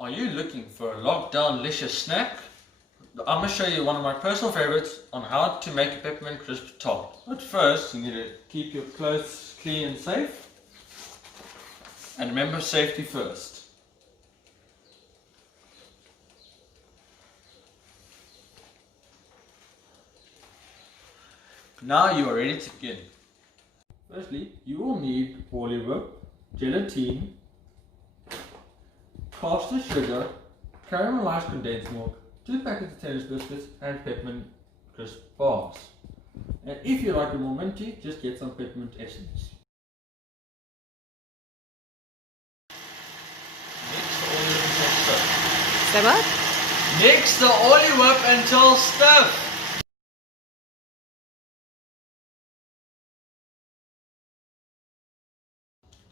Are you looking for a lockdown delicious snack? I'm going to show you one of my personal favorites on how to make a peppermint crisp tart. But first, you need to keep your clothes clean and safe. And remember, safety first. Now you are ready to begin. Firstly, you will need barley whip, gelatine, caster sugar, caramelized condensed milk, 2 packets of tennis biscuits, and peppermint crisp bars. And if you like it more minty, just get some peppermint essence. Say what? Mix the oily whip until stiff.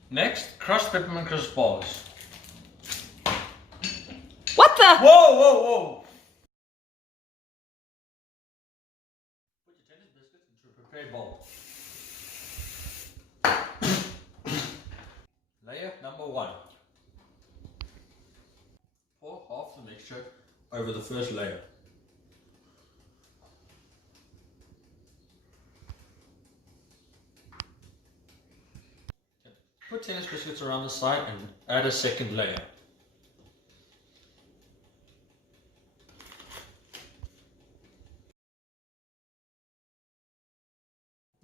Next, crushed peppermint crisp bars. What the? Whoa, whoa, whoa! Put your tennis biscuits into a prepared bowl. Layer number 1. Pour half the mixture over the first layer. Put tennis biscuits around the side and add a second layer.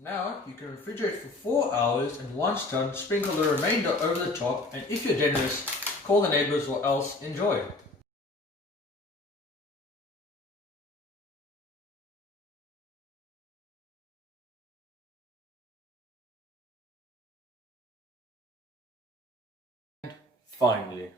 Now you can refrigerate for 4 hours, and once done, sprinkle the remainder over the top, and if you're generous, call the neighbors or else enjoy. Finally,